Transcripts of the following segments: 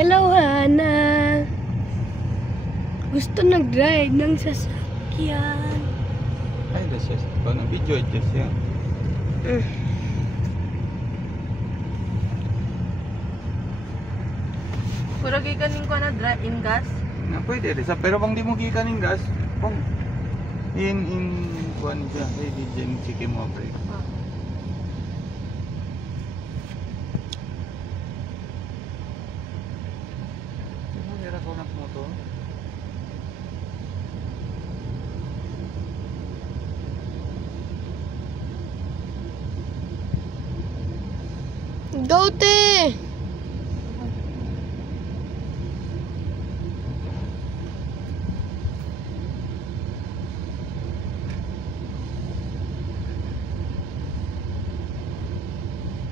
Hello, Hana. Gusto nag-drive ng sasakyan. Ay, das siya. Ikaw ng video, just yan. Puro gikanin ko na drive in gas. Na pwede rin. Pero pang di mo gikan ng gas, pang in kuan siya. Ay, di dyan sige mo break. Ko na motor. Go, te!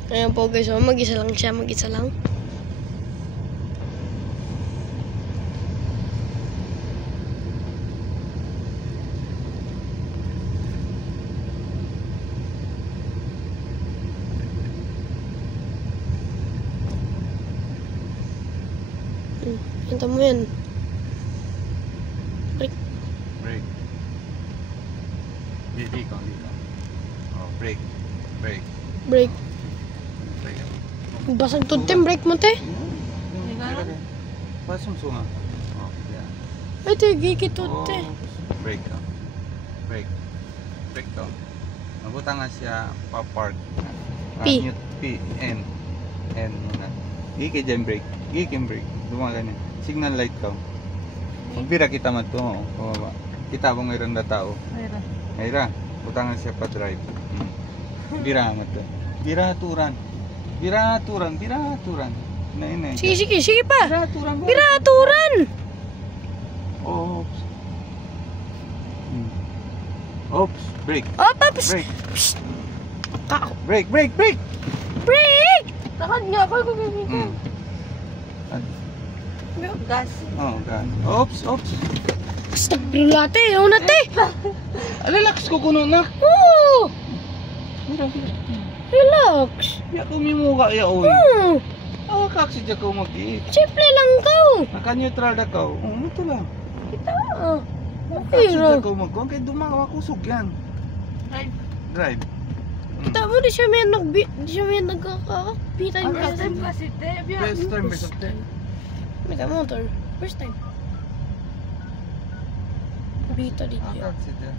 Ayan po guys, mag-isa lang siya, mag-isa lang. Ito mo yan. Break. Break. Di ka. Oh, break. Break. Break. Break. Basag to tem, break mo te. Pasong sunga. Oh, yeah. Ito, gigit to te. Break ka. Break. Break ka. Mabuta nga siya pa-park. P. P. N. N muna. Gigi dyan break. Gigi break. Dumagan yan. Signal light ka. Magbira kita man ito. Oh. Kita mo mayroon na tao. Mayra. Butangan siya pa drive. Bira mo ito. Biraturan. Sige pa. Biraturan. Biraturan. Oops. Oops. Break. Ops. Break. Break. Break. Takad nga ako gagawin. Gas. Oh, gas. Oops. Astagfirullate, ayaw na te. Relax ko kuno na. Oo. Relax. Ya kumimuka ya oy. Kaksi dyan ko mag-iik. Simple lang ka. Naka-neutral na ka. Ito lang. Kita. Kaksi dyan ko mag-iik. Kaya dumawa kusog yan. Drive. Kita mo, di siya may nagkakapitan. First time kasi te. First time. Mega motor. First time. Bita di siya. Kaksi dyan.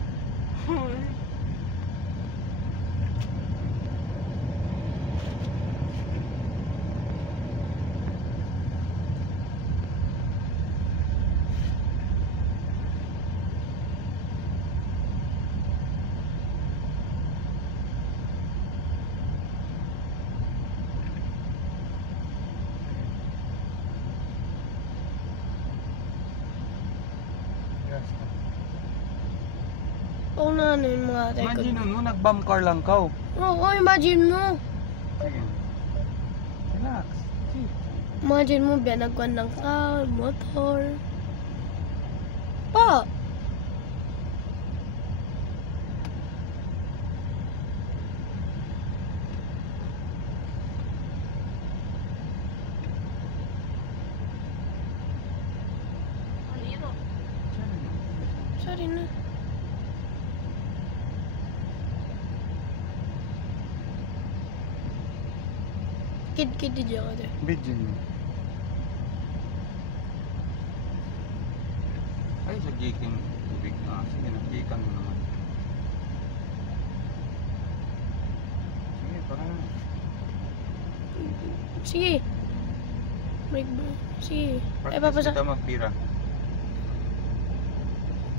Oo na, ano yung mga record. Imagine mo, nag-bump car lang ka. Oo, imagine mo. Sige. Relax. Imagine mo, binagwan ng car, motor. Pa! Sorry na. Kid di dyan ka dyan. Video nyo. Ay, sa giking tubig na. Sige na, gikan mo naman. Sige, parang. Sige. Break. Sige. Ay, Practice papasa. kita magpira.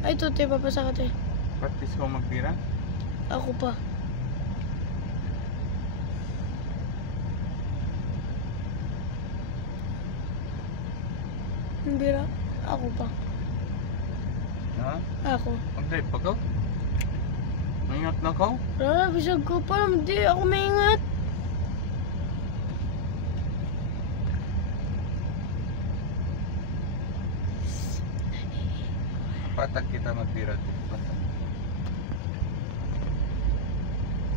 Ay, tuti, papasa ka te. Practice ko magpira. Ako pa. Bira. Ako pa. Ha? Ako. Mag-drive pa ka? Maingat na ka? Rara, bisag ko pa. Hindi ako maingat. Patag kita magpira dito. Patag.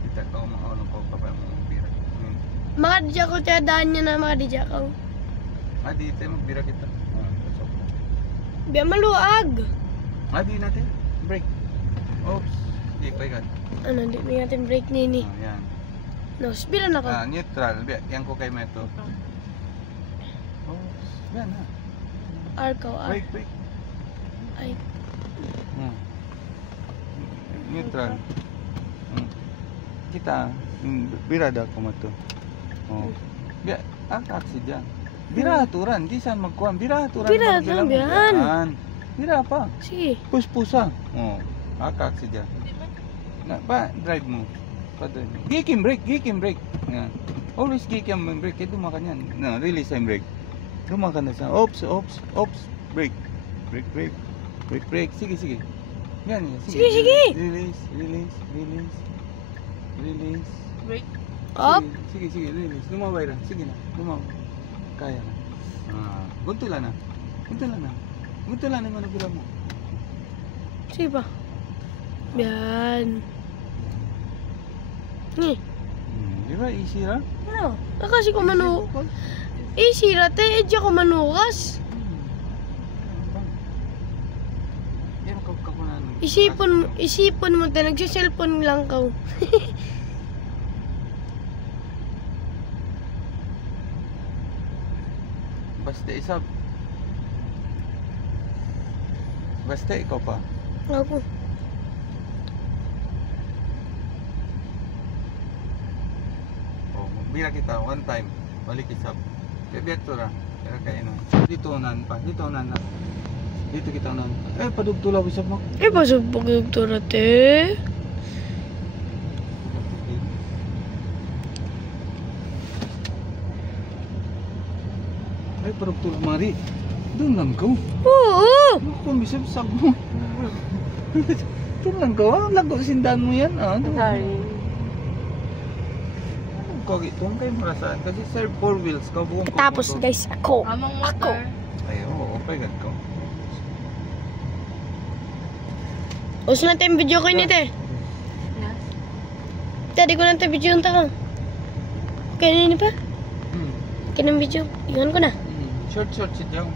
Kita ka umaulong ko pa pa magpira. Mga DJ ko, tiyadaan niya na mga DJ ko. Dito magbira kita. Pasok. Biya maluag. Di natin. Break. Oops. Di pa ikan. Ano, di may natin break nini. Yan. No, bilan ako. Neutral. Yan ko kay Meto. Oops. Yan ha. Arkaw, Break. Ay, Neutral. Kita. Birada ko mo to. Oh. Biya. Ang taxi dyan. Bira aturan. Di saan magkuhan. Bira aturan. Bira aturan, biyan. Bira pa. sige. Puspusa. Oh. Taxi dyan. Drive mo. Pa-drive mo. Gikim brake. Yan. Always gikim brake. Kaya dumakan yan. No, release and brake. Dumakan na siya. Oops. Brake. Brake. Sige. Yan. Sige. Release. Break. Up. Sige. Release. Lumabay na. Sige na. Lumabay. Kaya na. Guntula na. Guntula na yung manubila mo. Sige pa. Biyan. Di ba easy ra? Ano? Kasi ko manu... Easy rate, edya ko manukas. Yan ka na. Isipon mo tayo, nagsiselfon lang ka. Basta ikaw pa. Ako. Bira kita one time. Balik isap. Bebeto ra. Pero kaya no. Dito unan pa. Dito kita unan. Padugtulaw isap mo. Pasubog yung turate. Padugtulaw mari. Doon lang ko. Oo. Kung bisab mo. Doon lang ko. Lago sindan mo yan. Sorry. Kog ito kay marasan kasi sir 4 wheels ka buong Tapos guys, ako. Amang motor. Ay oo, pagad ko. Uso natin yung video ko yun ito eh. Yes. Tadi ko natin video yung taka. Okay na yun pa? Hmm. Okay na video. Iwan ko na. Short si Jong.